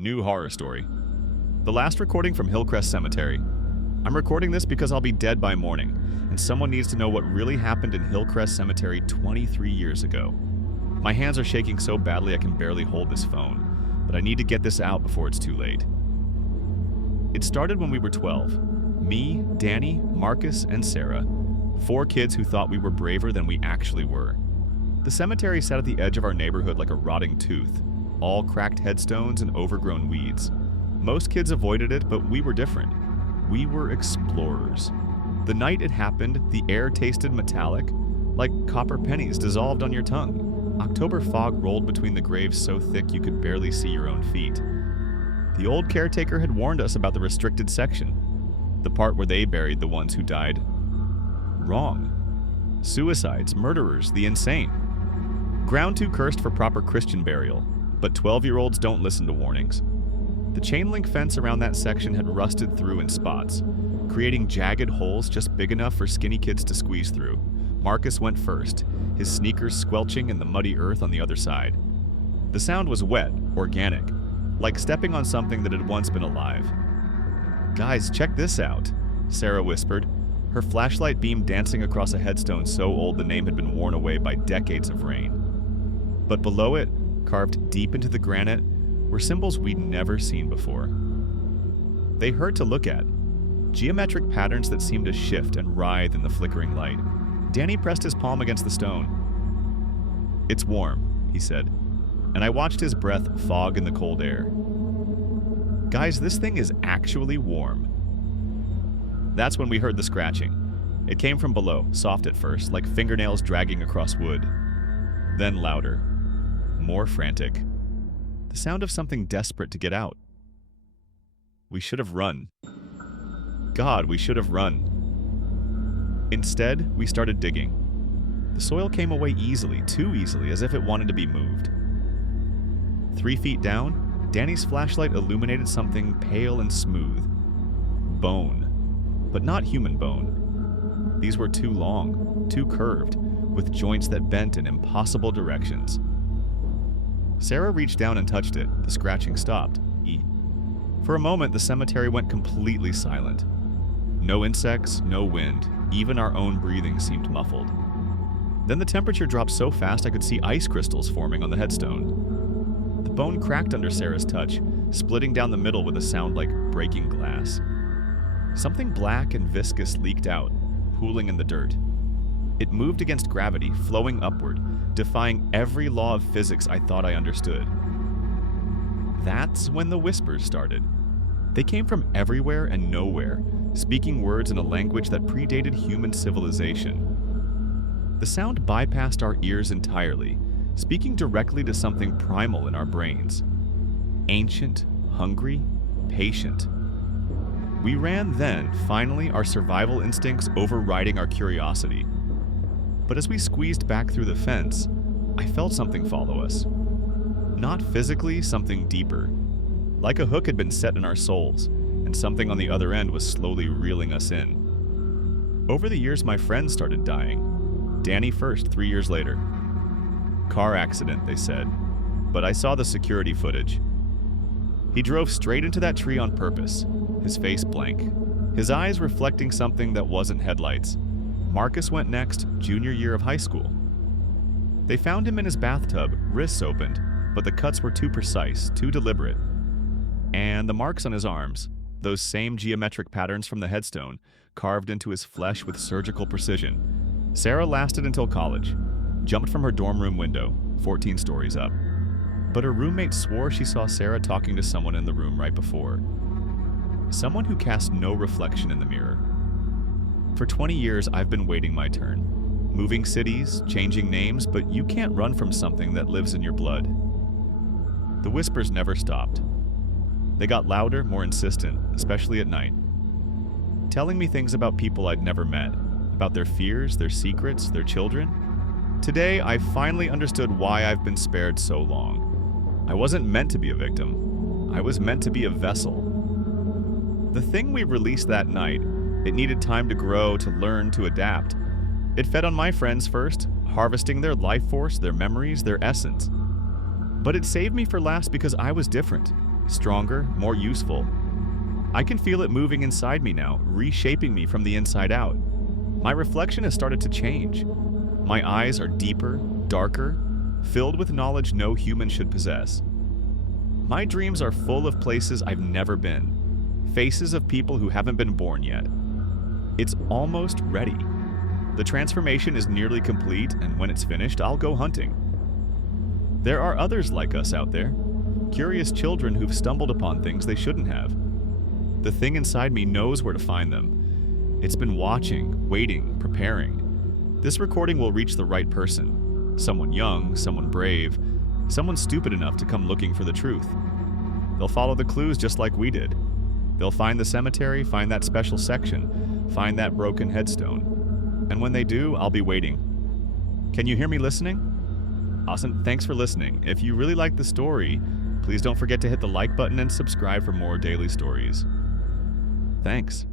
New horror story. The last recording from Hillcrest Cemetery. I'm recording this because I'll be dead by morning, and someone needs to know what really happened in Hillcrest Cemetery 23 years ago. My hands are shaking so badly I can barely hold this phone, but I need to get this out before it's too late. It started when we were 12. Me, Danny, Marcus, and Sarah. 4 kids who thought we were braver than we actually were. The cemetery sat at the edge of our neighborhood like a rotting tooth, all cracked headstones and overgrown weeds. Most kids avoided it, but we were different. We were explorers. The night it happened, the air tasted metallic, like copper pennies dissolved on your tongue. October fog rolled between the graves so thick you could barely see your own feet. The old caretaker had warned us about the restricted section, the part where they buried the ones who died wrong. Suicides, murderers, the insane. Ground too cursed for proper Christian burial, but 12-year-olds don't listen to warnings. The chain link fence around that section had rusted through in spots, creating jagged holes just big enough for skinny kids to squeeze through. Marcus went first, his sneakers squelching in the muddy earth on the other side. The sound was wet, organic, like stepping on something that had once been alive. "Guys, check this out," Sarah whispered, her flashlight beam dancing across a headstone so old the name had been worn away by decades of rain. But below it, carved deep into the granite, were symbols we'd never seen before. They hurt to look at, geometric patterns that seemed to shift and writhe in the flickering light. Danny pressed his palm against the stone. "It's warm," he said, and I watched his breath fog in the cold air. "Guys, this thing is actually warm." That's when we heard the scratching. It came from below, soft at first, like fingernails dragging across wood. Then louder, more frantic. The sound of something desperate to get out. We should have run. God, we should have run. Instead, we started digging. The soil came away easily, too easily, as if it wanted to be moved. 3 feet down, Danny's flashlight illuminated something pale and smooth. Bone. But not human bone. These were too long, too curved, with joints that bent in impossible directions. Sarah reached down and touched it. The scratching stopped. For a moment, the cemetery went completely silent. No insects, no wind, even our own breathing seemed muffled. Then the temperature dropped so fast I could see ice crystals forming on the headstone. The bone cracked under Sarah's touch, splitting down the middle with a sound like breaking glass. Something black and viscous leaked out, pooling in the dirt. It moved against gravity, flowing upward, defying every law of physics I thought I understood. That's when the whispers started. They came from everywhere and nowhere, speaking words in a language that predated human civilization. The sound bypassed our ears entirely, speaking directly to something primal in our brains. Ancient, hungry, patient. We ran then, finally, our survival instincts overriding our curiosity. But as we squeezed back through the fence, I felt something follow us. Not physically, something deeper. Like a hook had been set in our souls, and something on the other end was slowly reeling us in. Over the years, my friends started dying. Danny first, 3 years later. Car accident, they said, but I saw the security footage. He drove straight into that tree on purpose, his face blank, his eyes reflecting something that wasn't headlights. Marcus went next, junior year of high school. They found him in his bathtub, wrists opened, but the cuts were too precise, too deliberate. And the marks on his arms, those same geometric patterns from the headstone, carved into his flesh with surgical precision. Sarah lasted until college, jumped from her dorm room window, 14 stories up. But her roommate swore she saw Sarah talking to someone in the room right before. Someone who cast no reflection in the mirror. For 20 years, I've been waiting my turn. Moving cities, changing names, but you can't run from something that lives in your blood. The whispers never stopped. They got louder, more insistent, especially at night. Telling me things about people I'd never met, about their fears, their secrets, their children. Today, I finally understood why I've been spared so long. I wasn't meant to be a victim. I was meant to be a vessel. The thing we released that night, it needed time to grow, to learn, to adapt. It fed on my friends first, harvesting their life force, their memories, their essence. But it saved me for last because I was different. stronger, more useful. I can feel it moving inside me now, reshaping me from the inside out. My reflection has started to change. My eyes are deeper, darker, filled with knowledge no human should possess. My dreams are full of places I've never been, faces of people who haven't been born yet. It's almost ready. The transformation is nearly complete, and when it's finished, I'll go hunting. There are others like us out there, curious children who've stumbled upon things they shouldn't have. The thing inside me knows where to find them. It's been watching, waiting, preparing. This recording will reach the right person. Someone young, someone brave, someone stupid enough to come looking for the truth. They'll follow the clues just like we did. They'll find the cemetery, find that special section, find that broken headstone. And when they do, I'll be waiting. Can you hear me listening? Awesome, thanks for listening. If you really like the story, please don't forget to hit the like button and subscribe for more daily stories. Thanks.